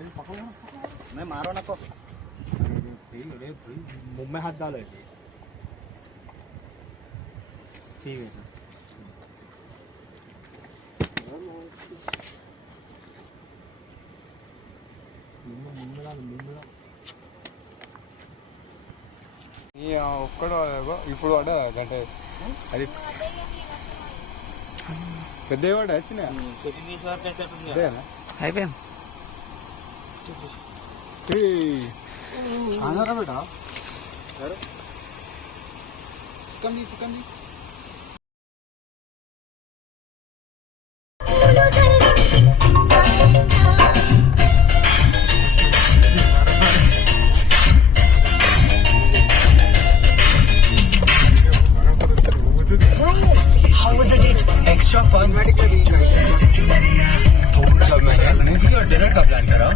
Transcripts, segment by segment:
नहीं मारो ना को मुंह में हाथ डालो ठीक है ఒక్కడు ఇప్పుడు వాడ అంటే అది పెద్ద వాడు వచ్చిన అయిపోయాం खाना बेटा chicken the How was the date? Extra fun. So मैंने डिनर का प्लान करा.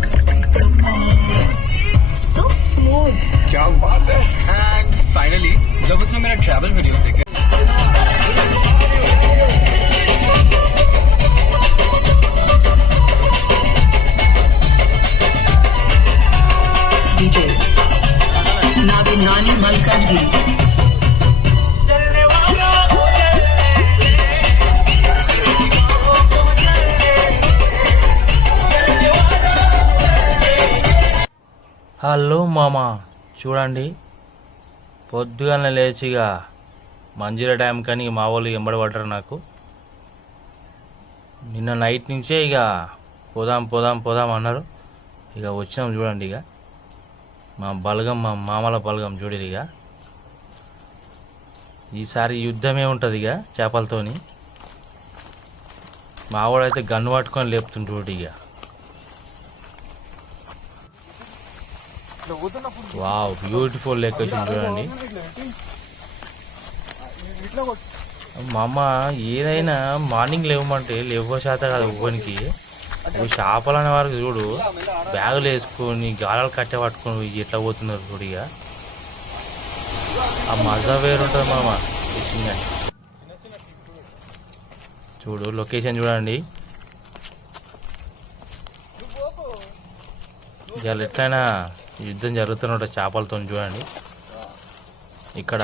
So smooth. क्या बात है. And finally, जब उसने मेरा ट्रैवल वीडियोस देखे. DJ. नागिनानी मलकाजी. హలో మామ చూడండి పొద్దుగానే లేచిగా మంజీరా డ్యామ్ కానీ మా వాళ్ళు ఎంబడబడ్డారు నాకు నిన్న నైట్ నుంచే ఇక పోదాం అన్నారు ఇక వచ్చినాం చూడండి ఇక మా మామల బలగం చూడరు ఇక ఈసారి యుద్ధమే ఉంటుంది ఇక చేపలతోని మావాడైతే గన్ను పట్టుకొని లేపుతుంటాడు ఇక వావ్ బ్యూటిఫుల్ లొకేషన్ చూడండి మా అమ్మ ఏదైనా మార్నింగ్ లేవమంటే లేవ శాతం కాదు ఇవ్వనికి చేపలు అనే వారికి చూడు బ్యాగులు వేసుకొని గాలాలు కట్టే పట్టుకొని ఎట్లా పోతున్నారు చూడు ఇక ఆ మజా వేరుంటుంది మామ ఫిషింగ్ అంటే చూడు లొకేషన్ చూడండి ఇవాళ ఎట్లయినా యుద్ధం జరుగుతున్న చేపలతో చూడండి ఇక్కడ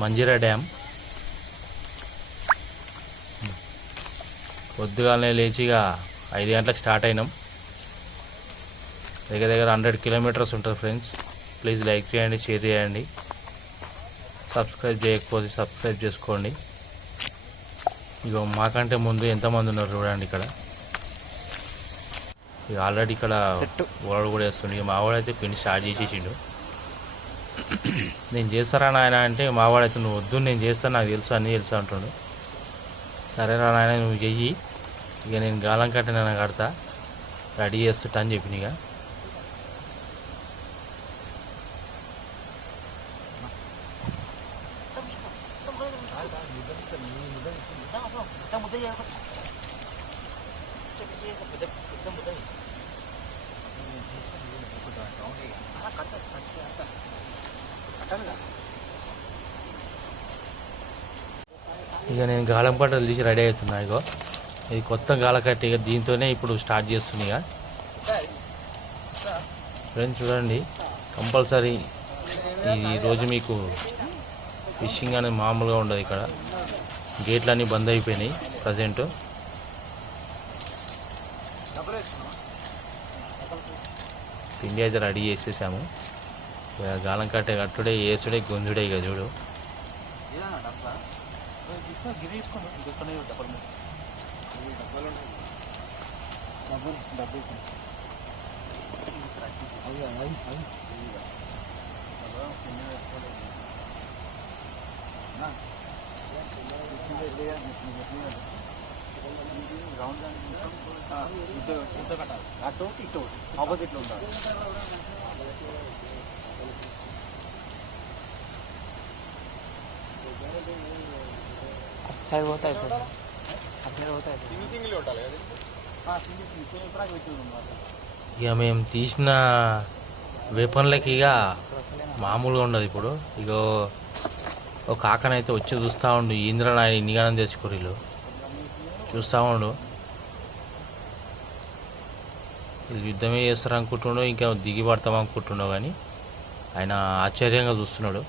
మంజీరా డ్యామ్ పొద్దుగానే లేచిగా 5 గంటలకు స్టార్ట్ అయినాం దగ్గర 100 కిలోమీటర్స్ ఉంటుంది ఫ్రెండ్స్ ప్లీజ్ లైక్ చేయండి షేర్ చేయండి సబ్స్క్రైబ్ చేయకపోతే సబ్స్క్రైబ్ చేసుకోండి ఇక మాకంటే ముందు ఎంతమంది ఉన్నారు చూడండి ఇక్కడ ఇక ఆల్రెడీ ఇక్కడ ఓడలు కూడా వేస్తుండే ఇక మావాడైతే పిండి స్టార్ట్ చేసేసిండు నేను చేస్తారా నాయన అంటే మావాడైతే నువ్వు వద్దు నేను చేస్తాను నాకు తెలుసు అన్నీ తెలుసు అంటుండు సరేరా నాయన నువ్వు చెయ్యి ఇక నేను గాలం కట్ట నేను కడతా రెడీ చేస్తుంటా అని చెప్పిన ఇక ఇక నేను గాలం పట్టలు తీసి రెడీ అవుతున్నా ఇగో ఇది కొత్త గాలకట్టి ఇక దీంతోనే ఇప్పుడు స్టార్ట్ చేస్తున్నా ఇక ఫ్రెండ్స్ చూడండి కంపల్సరీ ఈరోజు మీకు ఫిషింగ్ అనేది మామూలుగా ఉండదు ఇక్కడ గేట్లన్నీ బంద్ అయిపోయినాయి ప్రజెంట్ తిండి అయితే రెడీ చేసేసాము ఇక గాలం కట్టే కట్టుడే వేసుడే గుంజుడే ఇక చూడు అటు ఇటు ఆపోజిట్లో ఉంటారు अच्छा होता है अपने होता है సింగిల్ ఉండాలి కదా ఇక మేము తీసిన వేపన్లకి ఇక మామూలుగా ఉండదు ఇప్పుడు ఇక ఒక కాకనైతే వచ్చి చూస్తూ ఉండు ఇంద్రనాయని ఇన్నిగానం తెచ్చుకోరీలు చూస్తూ ఉండు వీళ్ళు యుద్ధమే చేస్తారు అనుకుంటుండో ఇంకా దిగి పడతాం అనుకుంటుండో కానీ ఆయన ఆశ్చర్యంగా చూస్తున్నాడు.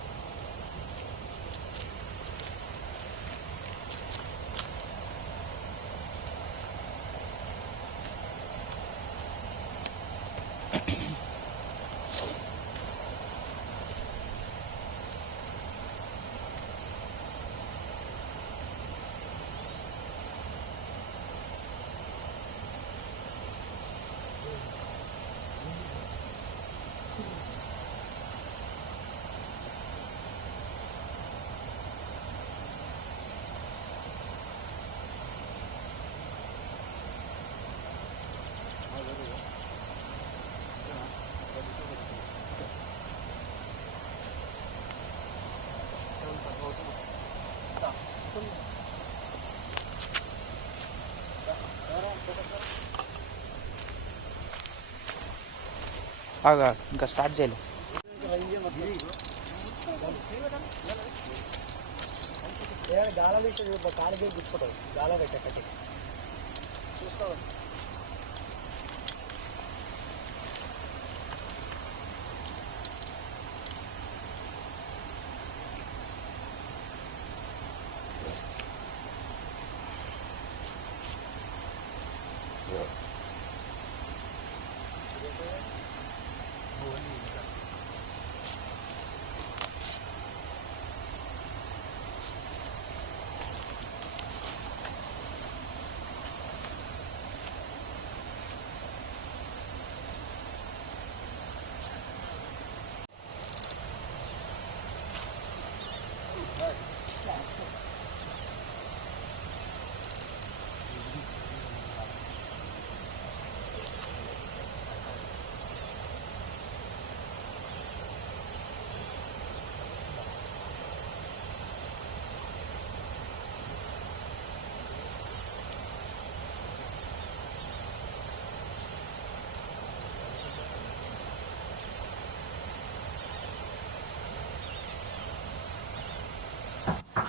ఇంకా స్టార్ట్ చేయలే. గాలా తీసి కాలు దగ్గర గుచ్చుకుంటావు. గాలా పెట్టకట్టి చూసుకో.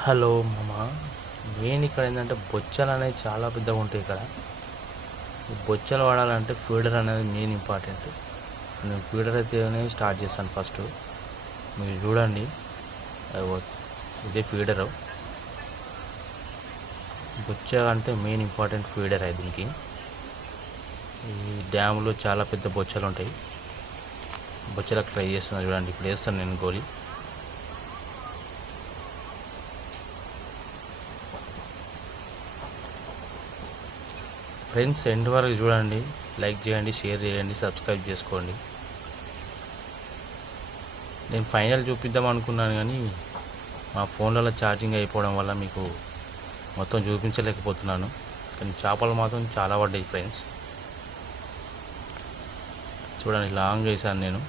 హలో మామ, మెయిన్ ఇక్కడ ఏంటంటే బొచ్చలు అనేవి చాలా పెద్దగా ఉంటాయి ఇక్కడ. ఈ బొచ్చలు వాడాలంటే ఫీడర్ అనేది మెయిన్ ఇంపార్టెంట్. నేను ఫీడర్ అయితే స్టార్ట్ చేస్తాను ఫస్ట్. మీరు చూడండి, ఇదే ఫీడరు. బొచ్చ అంటే మెయిన్ ఇంపార్టెంట్ ఫీడర్ అది. దీనికి ఈ డ్యాములో చాలా పెద్ద బొచ్చలు ఉంటాయి. బొచ్చలకు ట్రై చేస్తున్నాను చూడండి. ఇప్పుడు వేస్తాను నేను గోలీ. ఫ్రెండ్స్, ఎండ్ వరకు చూడండి, లైక్ చేయండి, షేర్ చేయండి, సబ్స్క్రైబ్ చేసుకోండి. నేను ఫైనల్ చూపిద్దాం అనుకున్నాను కానీ మా ఫోన్లలో ఛార్జింగ్ అయిపోవడం వల్ల మీకు మొత్తం చూపించలేకపోతున్నాను. కానీ చేపలు మాత్రం చాలా పడ్డాయి ఫ్రెండ్స్. చూడండి, లాంగ్ వేసాను నేను.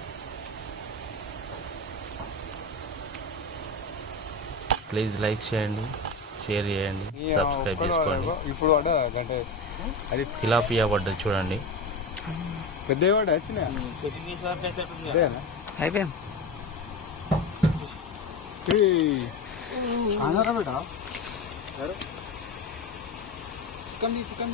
ప్లీజ్ లైక్ చేయండి, షేర్ చేయండి, సబ్స్క్రైబ్ చేసుకోండి. ఇప్పుడు వాడ గంట అది తిలాపియా పడ్డది చూడండి. పెద్ద వాడ వచ్చినా అయిపోయాం. Chicken chicken